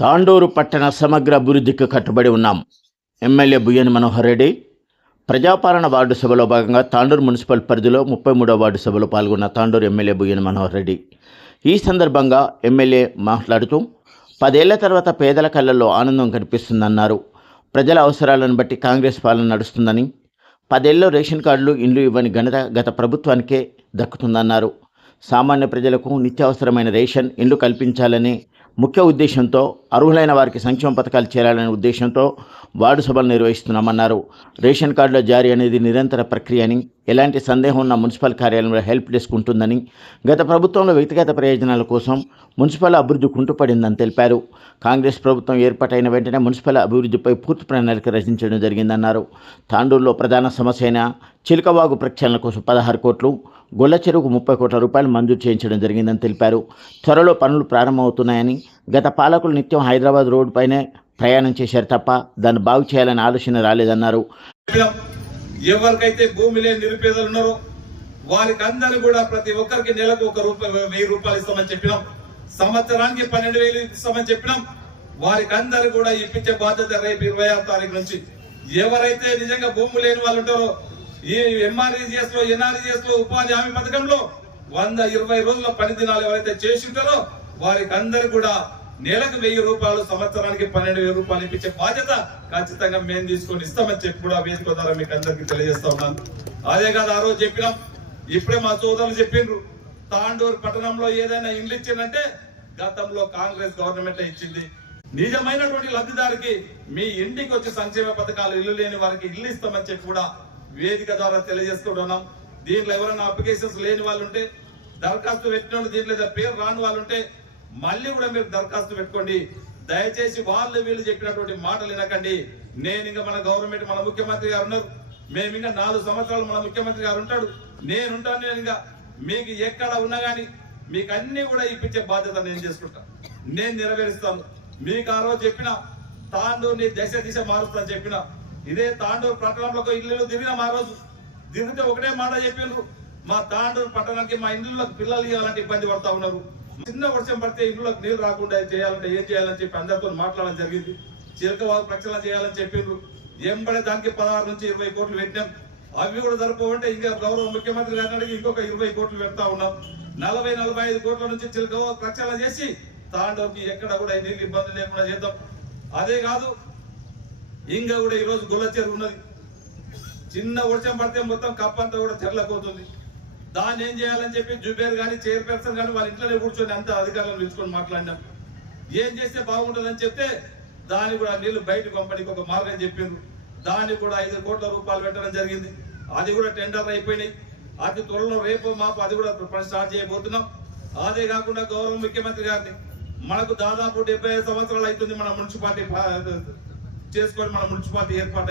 తాండూరు పట్టణ సమగ్ర అభివృద్ధికి కట్టుబడి ఉన్నాం. ఎమ్మెల్యే బుయ్యని మనోహర్ రెడ్డి ప్రజాపాలన వార్డు సభలో భాగంగా తాండూరు మున్సిపల్ పరిధిలో ముప్పై మూడో వార్డు సభలో పాల్గొన్న తాండూరు ఎమ్మెల్యే బుయ్యని మనోహర్ రెడ్డి. ఈ సందర్భంగా ఎమ్మెల్యే మాట్లాడుతూ పదేళ్ళ తర్వాత పేదల కళ్ళల్లో ఆనందం కనిపిస్తుందన్నారు. ప్రజల అవసరాలను బట్టి కాంగ్రెస్ పాలన నడుస్తుందని పదేళ్ళలో రేషన్ కార్డులు ఇండ్లు ఇవ్వని ఘనత గత ప్రభుత్వానికే దక్కుతుందన్నారు. సామాన్య ప్రజలకు నిత్యావసరమైన రేషన్ ఇండ్లు కల్పించాలని ముఖ్య ఉద్దేశంతో అర్హులైన వారికి సంక్షేమ పథకాలు చేరాలనే ఉద్దేశంతో వార్డు సభలు నిర్వహిస్తున్నామన్నారు. రేషన్ కార్డుల జారీ అనేది నిరంతర ప్రక్రియ అని ఎలాంటి సందేహం ఉన్న మున్సిపల్ కార్యాలయంలో హెల్ప్ డెస్క్ ఉంటుందని గత ప్రభుత్వంలో వ్యక్తిగత ప్రయోజనాల కోసం మున్సిపల్ అభివృద్ధి కుంటుపడిందని తెలిపారు. కాంగ్రెస్ ప్రభుత్వం ఏర్పాటైన వెంటనే మున్సిపల్ అభివృద్ధిపై పూర్తి ప్రణాళిక రచించడం జరిగిందన్నారు. తాండూరులో ప్రధాన సమస్య అయిన చిలకవాగు ప్రక్షాళన కోసం పదహారు కోట్లు గొల్ల చెరువుకు ముప్పై కోట్ల రూపాయలు మంజూరు చేయించడం జరిగిందని తెలిపారు. త్వరలో పనులు ప్రారంభమవుతున్నాయని గత పాలకులు నిత్యం హైదరాబాద్ రోడ్డుపైనే ప్రయాణం చేశారు తప్ప దాన్ని బాగు చేయాలని ఆలోచన రాలేదన్నారు. ఎవరికైతే భూమి లేని నిరుపేదలు ఉన్నారో వారికి అందరూ కూడా ప్రతి ఒక్కరికి నెలకు ఒక రూపాయి వెయ్యి రూపాయలు ఇస్తామని చెప్పినాం. సంవత్సరానికి పన్నెండు వేలు ఇస్తామని చెప్పినాం. వారికి అందరూ కూడా ఇప్పించే బాధ్యత రేపు ఇరవై ఆరు తారీఖు నుంచి. ఎవరైతే నిజంగా భూమి లేని వాళ్ళు ఉంటారో ఈ ఎంఆర్ఈజిఎస్లో ఎన్ఆర్ఈజిఎస్లో ఉపాధి హామీ పథకంలో వంద ఇరవై రోజుల పని దినాలు ఎవరైతే చేసి ఉంటారో వారికి అందరు కూడా నెలకు వెయ్యి రూపాయలు సంవత్సరానికి పన్నెండు వేల రూపాయలు ఇప్పించే బాధ్యత ఖచ్చితంగా మేము తీసుకొని ఇస్తామని చెప్పి కూడా వేదిక ద్వారా మీకు అందరికి తెలియజేస్తా ఉన్నాను. అదే కాదు ఆ రోజు చెప్పినాం. ఇప్పుడే మా సోదరులు చెప్పిండ్రు. తాండూరు పట్టణంలో ఏదైనా ఇండ్లు ఇచ్చిందంటే గతంలో కాంగ్రెస్ గవర్నమెంట్ ఇచ్చింది. నిజమైనటువంటి లబ్ధిదారికి మీ ఇంటికి వచ్చి సంక్షేమ పథకాలు ఇల్లు లేని వారికి ఇల్లు ఇస్తామని చెప్పి కూడా వేదిక ద్వారా తెలియజేసుకుంటున్నాం. దీంట్లో ఎవరైనా అప్లికేషన్స్ లేని వాళ్ళు ఉంటే దరఖాస్తు పెట్టిన దీంట్లో పేరు రాని వాళ్ళు ఉంటే మళ్ళీ కూడా మీరు దరఖాస్తు పెట్టుకోండి. దయచేసి వాళ్ళు వీళ్ళు చెప్పినటువంటి మాటలు వినకండి. నేను ఇంకా మన గవర్నమెంట్ మన ముఖ్యమంత్రి గారు ఉన్నారు. మేము ఇంకా నాలుగు సంవత్సరాలు మన ముఖ్యమంత్రి గారు ఉంటాడు. నేను ఉంటాను నేను ఇంకా మీకు ఎక్కడ ఉన్నా కానీ మీకు అన్ని కూడా ఇప్పించే బాధ్యత నేను చేసుకుంటా. నేను నెరవేరుస్తాను. మీకు ఆ రోజు చెప్పిన తాను నీ దశ దిశ మారుస్తాను చెప్పిన ఇదే తాండూరు పట్టణంలో ఒక ఇల్లు తిరిగినాం ఆ రోజు. తిరిగితే ఒకటే మాట చెప్పిండ్రు. మా తాండూరు పట్టణానికి మా ఇంట్లో పిల్లలు ఇవ్వాలంటే ఇబ్బంది పడతా ఉన్నారు. చిన్న వర్షం పడితే ఇంట్లోకి నీళ్ళు రాకుండా చేయాలంటే ఏం చేయాలని చెప్పి అందరితో మాట్లాడడం జరిగింది. చిలక వాగు ప్రక్షాళన చేయాలని చెప్పిండ్రు. ఎంబడే దానికి పదహారు నుంచి ఇరవై కోట్లు పెట్టినాం. అవి కూడా జరపవంటే ఇంకా గౌరవ ముఖ్యమంత్రి గారిని ఇంకొక ఇరవై కోట్లు పెడతా ఉన్నాం. నలభై నలభై ఐదు కోట్ల నుంచి చిలక వాగు ప్రక్షాళన చేసి తాండూరుకి ఎక్కడ కూడా ఈ నీళ్ళు ఇబ్బంది లేకుండా చేద్దాం. అదే కాదు ఇంకా కూడా ఈరోజు గొల్ల చెరువు ఉన్నది. చిన్న వర్షం పడితే మొత్తం కప్పంతా కూడా చెర్లకపోతుంది దాన్ని ఏం చేయాలని చెప్పి జుబేర్ కానీ చైర్పర్సన్ కానీ వాళ్ళ ఇంట్లోనే కూర్చొని అంత అధికారులను పిలుచుకొని మాట్లాడినాం. ఏం చేస్తే బాగుంటుందని చెప్తే దాన్ని కూడా నీళ్ళు బయట పంపడానికి ఒక మార్గం చెప్పిండ్రు దాన్ని కూడా ఐదు కోట్ల రూపాయలు పెట్టడం జరిగింది. అది కూడా టెండర్ అయిపోయినాయి. అతి త్వరలో రేపు మాపు అది కూడా పని స్టార్ట్ చేయబోతున్నాం. అదే కాకుండా గౌరవ ముఖ్యమంత్రి గారిని మనకు దాదాపు డెబ్బై సంవత్సరాలు అవుతుంది మన మున్సిపాలిటీ చేసుకొని మన మున్సిపాలిటీ ఏర్పాటు